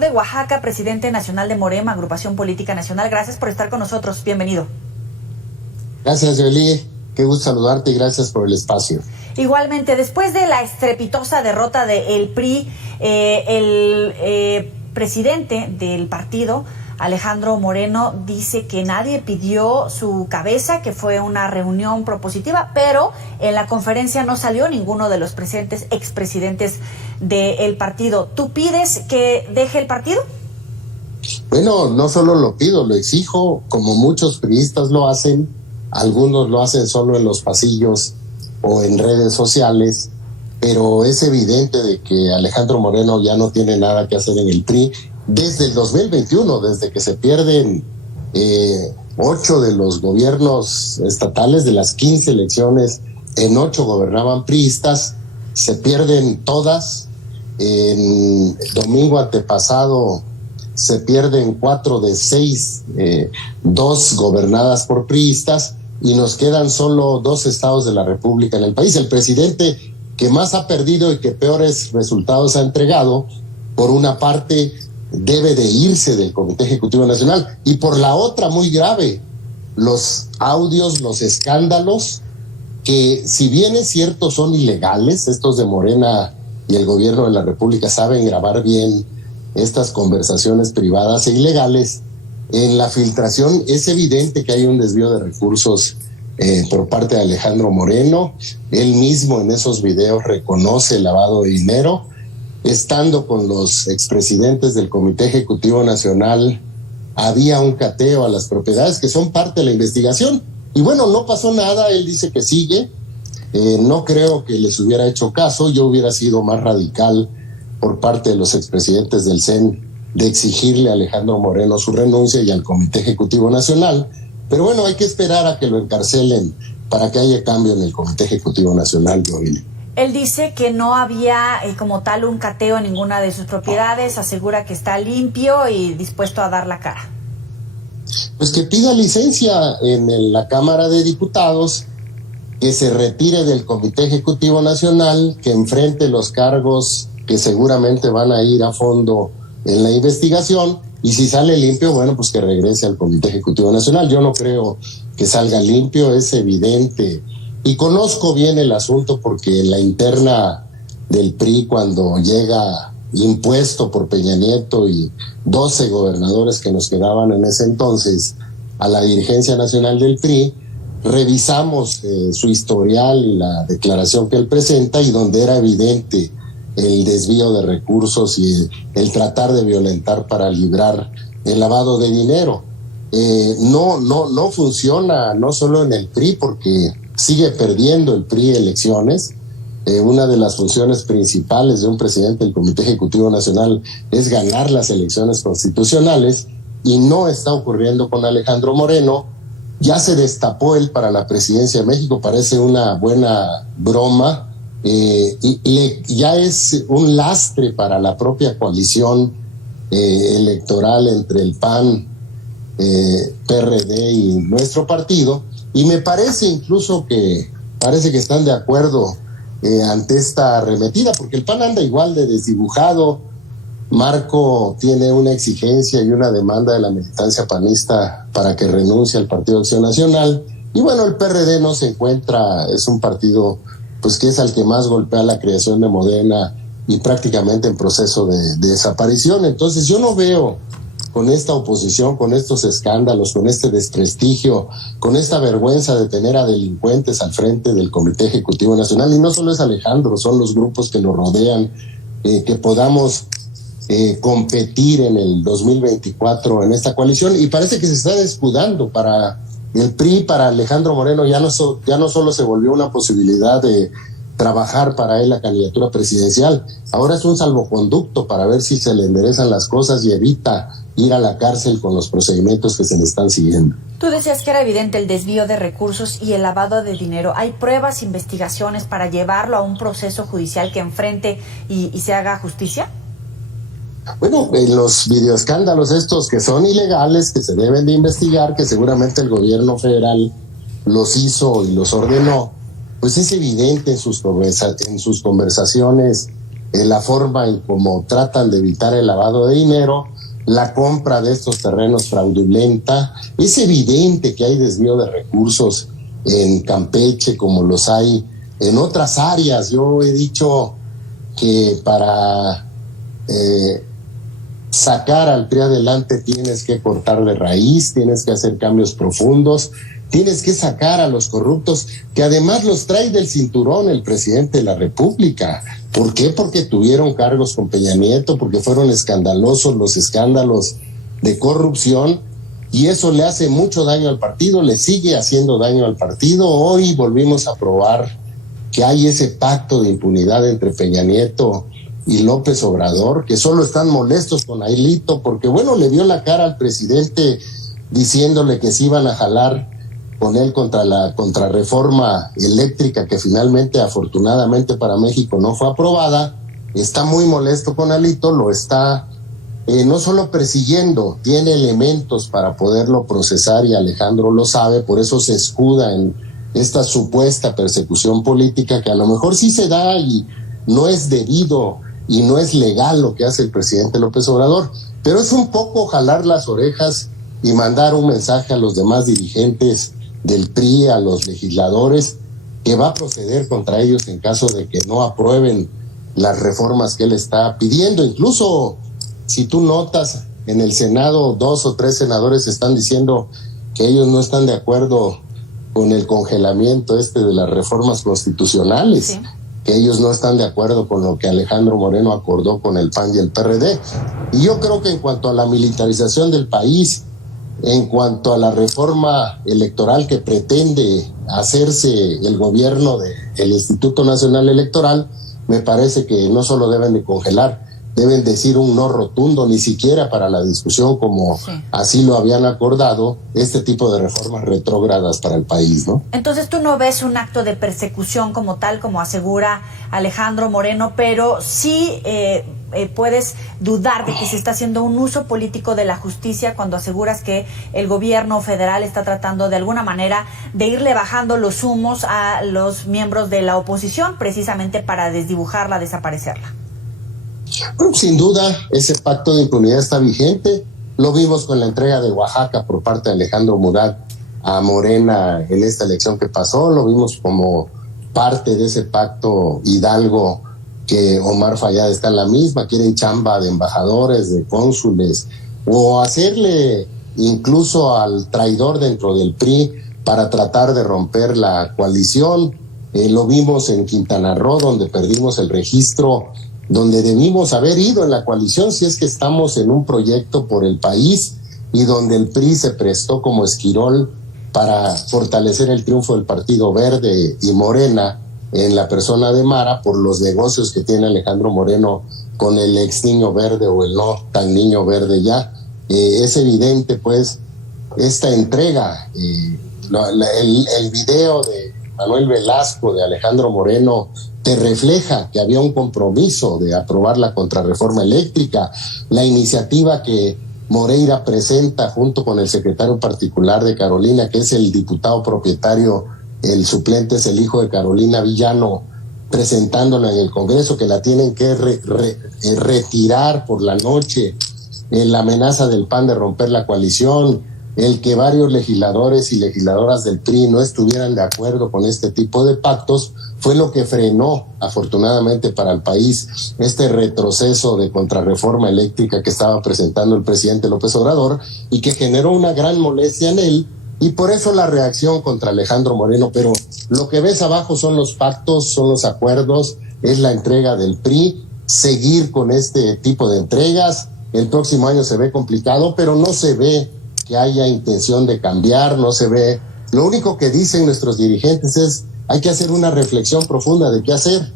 gobernador de Oaxaca, presidente nacional de Morena, Agrupación Política Nacional. Gracias por estar con nosotros. Bienvenido. Gracias, Yoli. Qué gusto saludarte y gracias por el espacio. Igualmente, después de la estrepitosa derrota del PRI, el presidente del partido, Alejandro Moreno, dice que nadie pidió su cabeza, que fue una reunión propositiva, pero en la conferencia no salió ninguno de los expresidentes del partido. ¿Tú pides que deje el partido? Bueno, no solo lo pido, lo exijo, como muchos priistas lo hacen, algunos lo hacen solo en los pasillos o en redes sociales, pero es evidente de que Alejandro Moreno ya no tiene nada que hacer en el PRI. Desde el 2021, desde que se pierden 8 de los gobiernos estatales, de las 15 elecciones, en 8 gobernaban priistas, se pierden todas. En domingo antepasado se pierden 4 de 6, 2 gobernadas por priistas, y nos quedan solo 2 estados de la República en el país. El presidente que más ha perdido y que peores resultados ha entregado, por una parte, debe de irse del Comité Ejecutivo Nacional, y por la otra, muy grave, los audios, los escándalos, que si bien es cierto son ilegales, estos de Morena y el gobierno de la República saben grabar bien estas conversaciones privadas e ilegales. En la filtración es evidente que hay un desvío de recursos por parte de Alejandro Moreno. Él mismo en esos videos reconoce el lavado de dinero. Estando con los expresidentes del Comité Ejecutivo Nacional, había un cateo a las propiedades que son parte de la investigación. Y bueno, no pasó nada, él dice que sigue. No creo que les hubiera hecho caso. Yo hubiera sido más radical por parte de los expresidentes del CEN de exigirle a Alejandro Moreno su renuncia y al Comité Ejecutivo Nacional. Pero bueno, hay que esperar a que lo encarcelen para que haya cambio en el Comité Ejecutivo Nacional, Joel. Él dice que no había como tal un cateo en ninguna de sus propiedades, asegura que está limpio y dispuesto a dar la cara. Pues que pida licencia en la Cámara de Diputados, que se retire del Comité Ejecutivo Nacional, que enfrente los cargos que seguramente van a ir a fondo en la investigación, y si sale limpio, bueno, pues que regrese al Comité Ejecutivo Nacional. Yo no creo que salga limpio, es evidente. Y conozco bien el asunto porque en la interna del PRI, cuando llega impuesto por Peña Nieto y 12 gobernadores que nos quedaban en ese entonces a la dirigencia nacional del PRI, revisamos su historial y la declaración que él presenta, y donde era evidente el desvío de recursos y el tratar de violentar para librar el lavado de dinero. No funciona, no solo en el PRI, porque sigue perdiendo el PRI elecciones. Una de las funciones principales de un presidente del Comité Ejecutivo Nacional es ganar las elecciones constitucionales, y no está ocurriendo con Alejandro Moreno. Ya se destapó él para la presidencia de México, parece una buena broma, ya es un lastre para la propia coalición electoral entre el PAN, PRD y nuestro partido. Y me parece incluso que están de acuerdo ante esta arremetida, porque el PAN anda igual de desdibujado. Marco tiene una exigencia y una demanda de la militancia panista para que renuncie al Partido Acción Nacional. Y bueno, el PRD no se encuentra, es un partido pues que es al que más golpea la creación de Morena y prácticamente en proceso de desaparición. Entonces yo no veo con esta oposición, con estos escándalos, con este desprestigio, con esta vergüenza de tener a delincuentes al frente del Comité Ejecutivo Nacional, y no solo es Alejandro, son los grupos que lo rodean, que podamos competir en el 2024 en esta coalición. Y parece que se está escudando para el PRI, para Alejandro Moreno. Ya no solo se volvió una posibilidad de trabajar para él la candidatura presidencial, ahora es un salvoconducto para ver si se le enderezan las cosas y evita ir a la cárcel con los procedimientos que se le están siguiendo. Tú decías que era evidente el desvío de recursos y el lavado de dinero. ¿Hay pruebas, investigaciones para llevarlo a un proceso judicial que enfrente y se haga justicia? Bueno, en los videoescándalos estos que son ilegales, que se deben de investigar, que seguramente el gobierno federal los hizo y los ordenó, pues es evidente en sus conversaciones la forma en cómo tratan de evitar el lavado de dinero, la compra de estos terrenos fraudulenta. Es evidente que hay desvío de recursos en Campeche como los hay en otras áreas. Yo he dicho que para sacar al PRI adelante tienes que cortar de raíz, tienes que hacer cambios profundos, tienes que sacar a los corruptos, que además los trae del cinturón el presidente de la República. ¿Por qué? Porque tuvieron cargos con Peña Nieto, porque fueron escandalosos los escándalos de corrupción, y eso le hace mucho daño al partido, le sigue haciendo daño al partido. Hoy volvimos a probar que hay ese pacto de impunidad entre Peña Nieto y López Obrador, que solo están molestos con Alito, porque bueno, le dio la cara al presidente diciéndole que se iban a jalar con él contra la contrarreforma eléctrica, que finalmente, afortunadamente para México, no fue aprobada. Está muy molesto con Alito, lo está no solo persiguiendo, tiene elementos para poderlo procesar, y Alejandro lo sabe, por eso se escuda en esta supuesta persecución política, que a lo mejor sí se da y no es debido y no es legal lo que hace el presidente López Obrador, pero es un poco jalar las orejas y mandar un mensaje a los demás dirigentes del PRI, a los legisladores, que va a proceder contra ellos en caso de que no aprueben las reformas que él está pidiendo. Incluso, si tú notas, en el Senado 2 o 3 senadores están diciendo que ellos no están de acuerdo con el congelamiento de las reformas constitucionales, sí, que ellos no están de acuerdo con lo que Alejandro Moreno acordó con el PAN y el PRD. Y yo creo que en cuanto a la militarización del país, en cuanto a la reforma electoral que pretende hacerse el gobierno del Instituto Nacional Electoral, me parece que no solo deben de congelar, deben decir un no rotundo, ni siquiera para la discusión, como sí, así lo habían acordado, este tipo de reformas retrógradas para el país, ¿no? Entonces tú no ves un acto de persecución como tal, como asegura Alejandro Moreno, pero sí puedes dudar de que se está haciendo un uso político de la justicia cuando aseguras que el gobierno federal está tratando de alguna manera de irle bajando los humos a los miembros de la oposición, precisamente para desdibujarla, desaparecerla. Bueno, sin duda, ese pacto de impunidad está vigente. Lo vimos con la entrega de Oaxaca por parte de Alejandro Murat a Morena en esta elección que pasó. Lo vimos como parte de ese pacto Hidalgo, que Omar Fayad está en la misma. Quieren chamba de embajadores, de cónsules, o hacerle incluso al traidor dentro del PRI para tratar de romper la coalición. Lo vimos en Quintana Roo, donde perdimos el registro, donde debimos haber ido en la coalición si es que estamos en un proyecto por el país, y donde el PRI se prestó como esquirol para fortalecer el triunfo del Partido Verde y Morena en la persona de Mara por los negocios que tiene Alejandro Moreno con el ex niño verde o el no tan niño verde ya. Es evidente pues esta entrega, el video de Manuel Velasco de Alejandro Moreno te refleja que había un compromiso de aprobar la contrarreforma eléctrica. La iniciativa que Moreira presenta junto con el secretario particular de Carolina, que es el diputado propietario, el suplente es el hijo de Carolina Villano, presentándola en el Congreso, que la tienen que retirar por la noche, la amenaza del PAN de romper la coalición, el que varios legisladores y legisladoras del PRI no estuvieran de acuerdo con este tipo de pactos, fue lo que frenó, afortunadamente para el país, este retroceso de contrarreforma eléctrica que estaba presentando el presidente López Obrador, y que generó una gran molestia en él, y por eso la reacción contra Alejandro Moreno. Pero lo que ves abajo son los pactos, son los acuerdos, es la entrega del PRI, seguir con este tipo de entregas. El próximo año se ve complicado, pero no se ve que haya intención de cambiar, no se ve. Lo único que dicen nuestros dirigentes es: hay que hacer una reflexión profunda de qué hacer,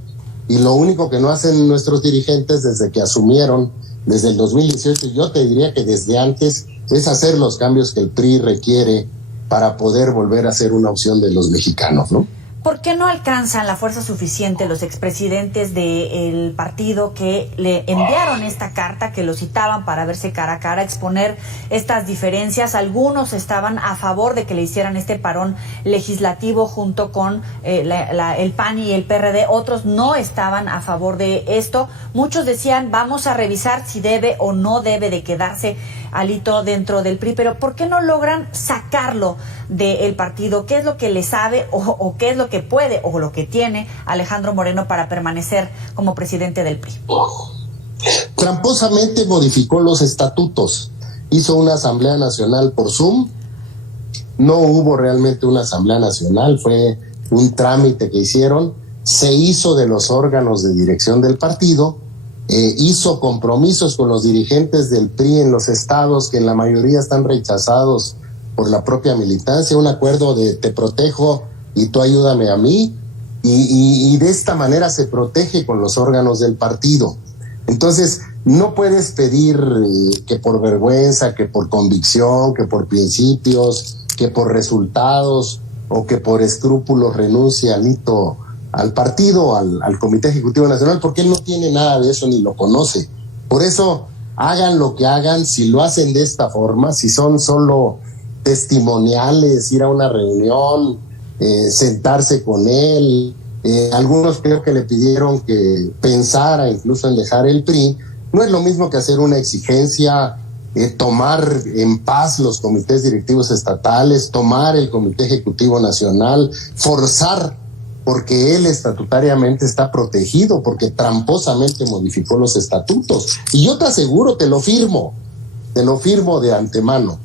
y lo único que no hacen nuestros dirigentes desde que asumieron, desde el 2018, yo te diría que desde antes, es hacer los cambios que el PRI requiere para poder volver a ser una opción de los mexicanos, ¿no? ¿Por qué no alcanzan la fuerza suficiente los expresidentes del partido que le enviaron esta carta, que lo citaban para verse cara a cara, exponer estas diferencias? Algunos estaban a favor de que le hicieran este parón legislativo junto con el PAN y el PRD, otros no estaban a favor de esto. Muchos decían, vamos a revisar si debe o no debe de quedarse Alito dentro del PRI, pero ¿por qué no logran sacarlo del partido? ¿Qué es lo que le sabe o qué es lo que puede o lo que tiene Alejandro Moreno para permanecer como presidente del PRI? Tramposamente modificó los estatutos, hizo una asamblea nacional por Zoom, no hubo realmente una asamblea nacional, fue un trámite que hicieron, se hizo de los órganos de dirección del partido, hizo compromisos con los dirigentes del PRI en los estados que en la mayoría están rechazados por la propia militancia, un acuerdo de te protejo y tú ayúdame a mí, y de esta manera se protege con los órganos del partido. Entonces, no puedes pedir que por vergüenza, que por convicción, que por principios, que por resultados o que por escrúpulos renuncie Alito al partido, al Comité Ejecutivo Nacional, porque él no tiene nada de eso ni lo conoce. Por eso, hagan lo que hagan, si lo hacen de esta forma, si son solo testimoniales, ir a una reunión, sentarse con él, algunos creo que le pidieron que pensara incluso en dejar el PRI, no es lo mismo que hacer una exigencia, tomar en paz los comités directivos estatales, tomar el Comité Ejecutivo Nacional, forzar, porque él estatutariamente está protegido, porque tramposamente modificó los estatutos. Y yo te aseguro, te lo firmo de antemano.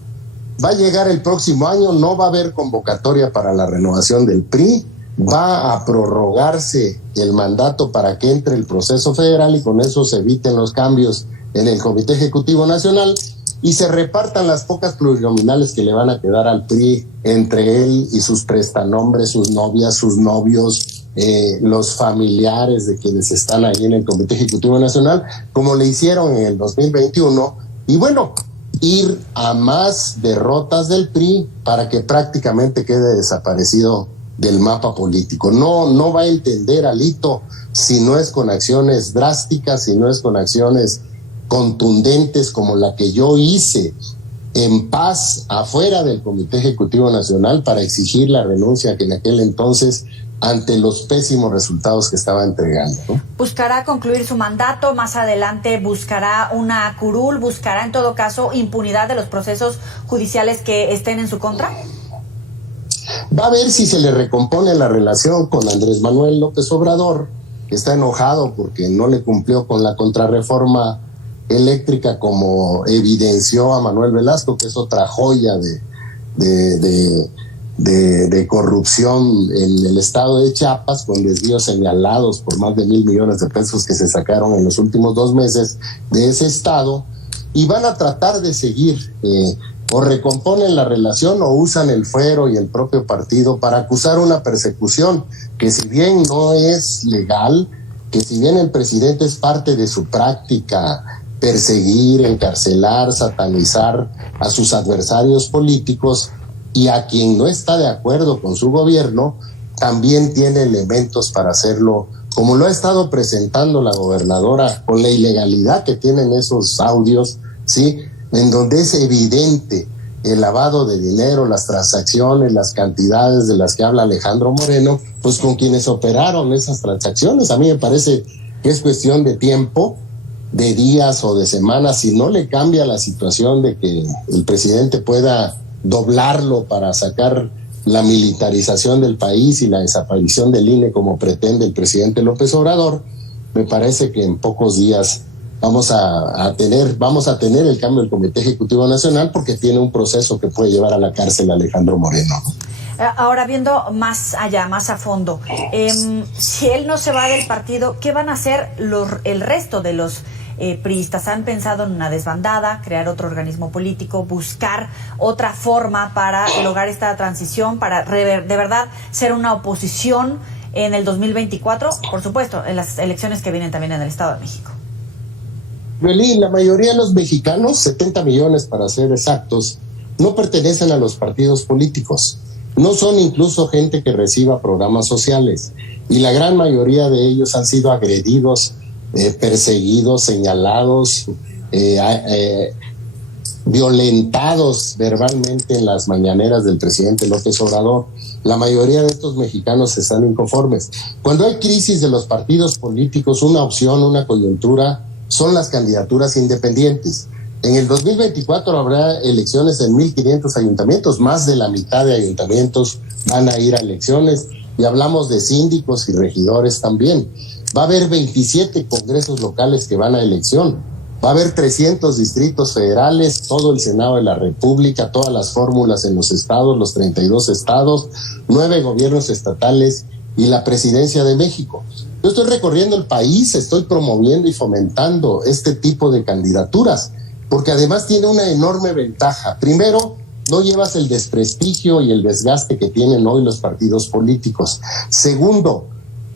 Va a llegar el próximo año, no va a haber convocatoria para la renovación del PRI, va a prorrogarse el mandato para que entre el proceso federal y con eso se eviten los cambios en el Comité Ejecutivo Nacional y se repartan las pocas plurinominales que le van a quedar al PRI entre él y sus prestanombres, sus novias, sus novios, los familiares de quienes están ahí en el Comité Ejecutivo Nacional, como le hicieron en el 2021, y bueno, ir a más derrotas del PRI para que prácticamente quede desaparecido del mapa político. No va a entender Alito si no es con acciones drásticas, si no es con acciones contundentes como la que yo hice en paz afuera del Comité Ejecutivo Nacional para exigir la renuncia que en aquel entonces, ante los pésimos resultados que estaba entregando, ¿no? ¿Buscará concluir su mandato? Más adelante buscará una curul, buscará en todo caso impunidad de los procesos judiciales que estén en su contra. Va a ver si se le recompone la relación con Andrés Manuel López Obrador, que está enojado porque no le cumplió con la contrarreforma eléctrica como evidenció a Manuel Velasco, que es otra joya de corrupción en el estado de Chiapas, con desvíos señalados por más de 1,000 millones de pesos que se sacaron en los últimos 2 meses de ese estado, y van a tratar de seguir, o recomponen la relación o usan el fuero y el propio partido para acusar una persecución que, si bien no es legal, que si bien el presidente es parte de su práctica perseguir, encarcelar, satanizar a sus adversarios políticos, y a quien no está de acuerdo con su gobierno, también tiene elementos para hacerlo, como lo ha estado presentando la gobernadora, con la ilegalidad que tienen esos audios, ¿sí?, en donde es evidente el lavado de dinero, las transacciones, las cantidades de las que habla Alejandro Moreno, pues con quienes operaron esas transacciones. A mí me parece que es cuestión de tiempo, de días o de semanas, si no le cambia la situación de que el presidente pueda doblarlo para sacar la militarización del país y la desaparición del INE como pretende el presidente López Obrador. Me parece que en pocos días vamos a tener el cambio del Comité Ejecutivo Nacional, porque tiene un proceso que puede llevar a la cárcel a Alejandro Moreno. Ahora, viendo más allá, más a fondo, si él no se va del partido, ¿qué van a hacer el resto de los priistas? ¿Han pensado en una desbandada, crear otro organismo político, buscar otra forma para lograr esta transición, para de verdad ser una oposición en el 2024? Por supuesto, en las elecciones que vienen también en el Estado de México. Belín, la mayoría de los mexicanos, 70 millones para ser exactos, no pertenecen a los partidos políticos. no son incluso gente que reciba programas sociales, y la gran mayoría de ellos han sido agredidos, perseguidos, señalados, violentados verbalmente en las mañaneras del presidente López Obrador. La mayoría de estos mexicanos están inconformes. Cuando hay crisis de los partidos políticos, una opción, una coyuntura, son las candidaturas independientes. En el 2024 habrá elecciones en 1,500 ayuntamientos, más de la mitad de ayuntamientos van a ir a elecciones, y hablamos de síndicos y regidores también. Va a haber 27 congresos locales que van a elección, va a haber 300 distritos federales, todo el Senado de la República, todas las fórmulas en los estados, los 32 estados, 9 gobiernos estatales y la presidencia de México. Yo estoy recorriendo el país, estoy promoviendo y fomentando este tipo de candidaturas, porque además tiene una enorme ventaja. Primero, no llevas el desprestigio y el desgaste que tienen hoy los partidos políticos. Segundo,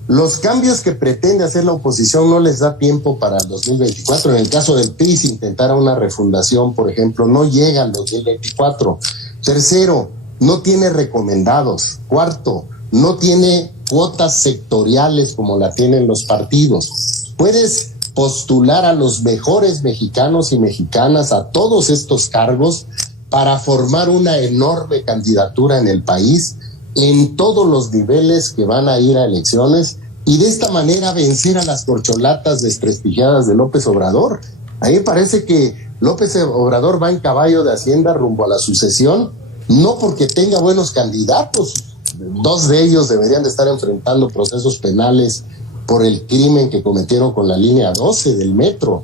los cambios que pretende hacer la oposición no les da tiempo para el 2024. En el caso del PRI, si intentara una refundación, por ejemplo, no llega al 2024. Tercero, no tiene recomendados. Cuarto, no tiene cuotas sectoriales como la tienen los partidos. Puedes postular a los mejores mexicanos y mexicanas a todos estos cargos para formar una enorme candidatura en el país, en todos los niveles que van a ir a elecciones, y de esta manera vencer a las corcholatas desprestigiadas de López Obrador. A mí me parece que López Obrador va en caballo de Hacienda rumbo a la sucesión, no porque tenga buenos candidatos. 2 de ellos deberían de estar enfrentando procesos penales por el crimen que cometieron con la línea 12 del metro.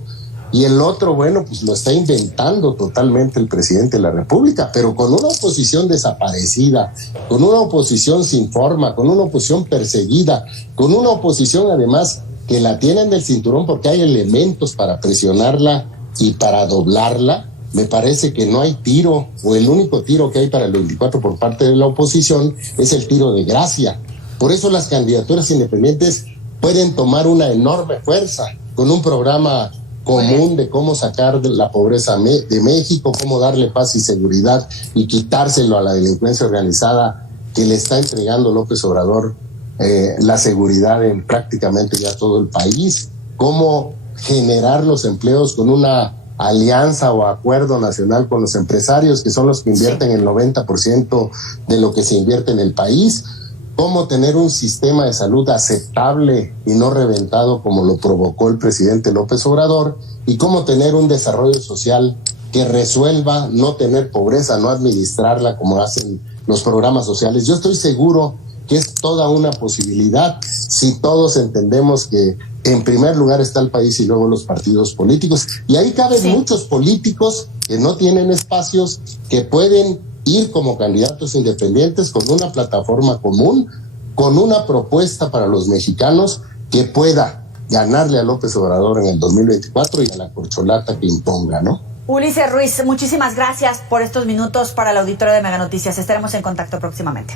Y el otro, bueno, pues lo está inventando totalmente el presidente de la República, pero con una oposición desaparecida, con una oposición sin forma, con una oposición perseguida, con una oposición además que la tienen del cinturón porque hay elementos para presionarla y para doblarla. Me parece que no hay tiro, o el único tiro que hay para el 24 por parte de la oposición es el tiro de gracia. Por eso las candidaturas independientes pueden tomar una enorme fuerza con un programa común de cómo sacar la pobreza de México, cómo darle paz y seguridad y quitárselo a la delincuencia organizada que le está entregando López Obrador la seguridad en prácticamente ya todo el país, cómo generar los empleos con una alianza o acuerdo nacional con los empresarios, que son los que invierten el 90% de lo que se invierte en el país, cómo tener un sistema de salud aceptable y no reventado como lo provocó el presidente López Obrador, y cómo tener un desarrollo social que resuelva no tener pobreza, no administrarla como hacen los programas sociales. Yo estoy seguro que es toda una posibilidad si todos entendemos que en primer lugar está el país y luego los partidos políticos, y ahí caben muchos políticos que no tienen espacios, que pueden ir como candidatos independientes con una plataforma común, con una propuesta para los mexicanos que pueda ganarle a López Obrador en el 2024 y a la corcholata que imponga, ¿no? Ulises Ruiz, muchísimas gracias por estos minutos para el auditorio de Mega Noticias. Estaremos en contacto próximamente.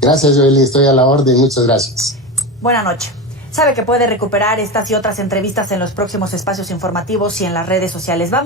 Gracias, Joely, estoy a la orden. Muchas gracias. Buenas noches. Sabe que puede recuperar estas y otras entrevistas en los próximos espacios informativos y en las redes sociales.